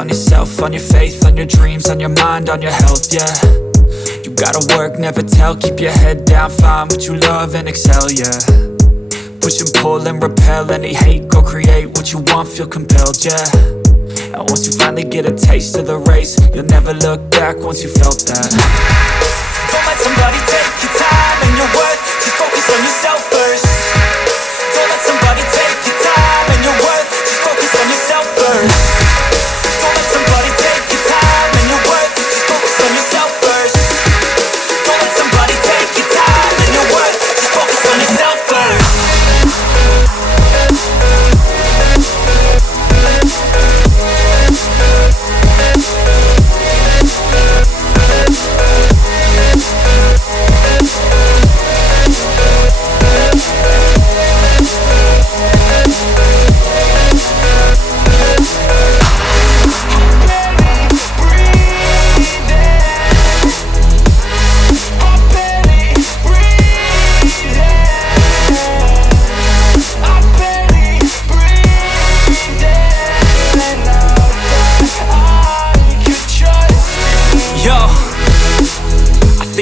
on yourself, on your faith, on your dreams, on your mind, on your health, yeah. You gotta work, never tell, keep your head down, find what you love and excel, yeah. Push and pull and repel any hate, go create what you want, feel compelled, yeah. And once you finally get a taste of the race, you'll never look back once you felt that. Don't let somebody take your time and your worth, just focus on yourself first. Don't let somebody take your time and your worth, just focus on yourself first. Don't let somebody take your time and your worth, just focus on yourself first. Don't let somebody take your time and your worth, just focus on yourself first.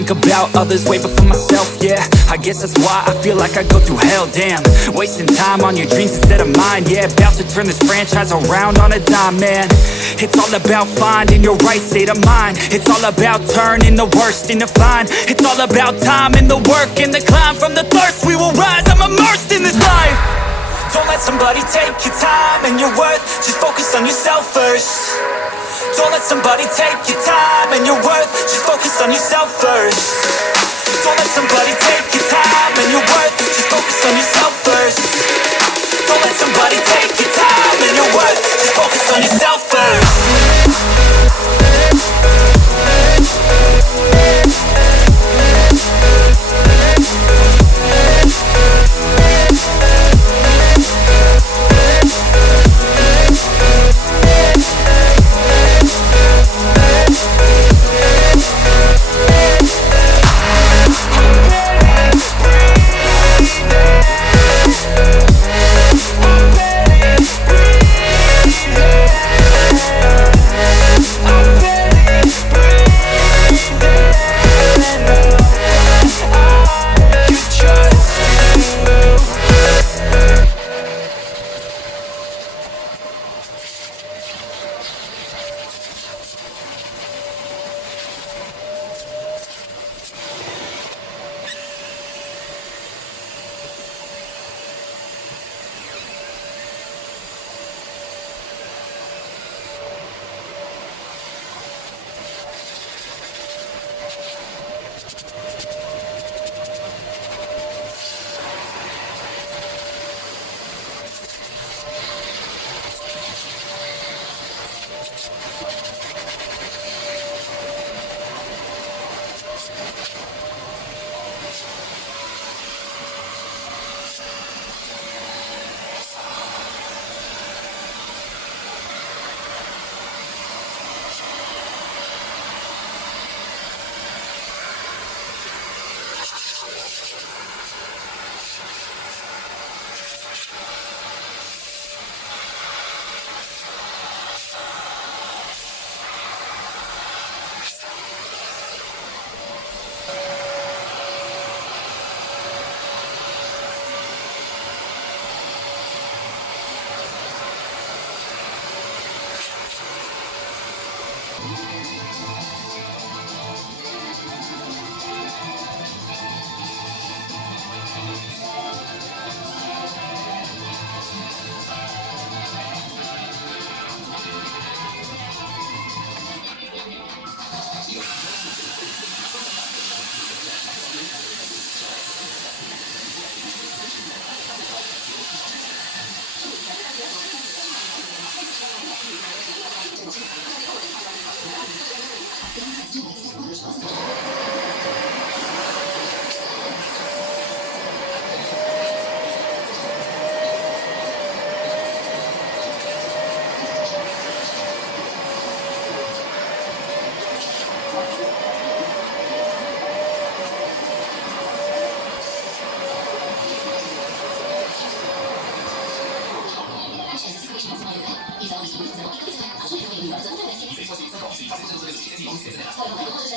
About others way before myself, yeah. I guess that's why I feel like I go through hell, damn. Wasting time on your dreams instead of mine, yeah. About to turn this franchise around on a dime, man. It's all about finding your right state of mind. It's all about turning the worst into fine. It's all about time and the work and the climb. From the thirst we will rise, I'm immersed in this life. Don't let somebody take your time and your worth, just focus on yourself first. Don't let somebody take your time and your worth, just focus on yourself first. Don't let somebody take your time and your worth, just focus on yourself first. Don't let somebody take your time and your worth, just focus on yourself first. 있었어요.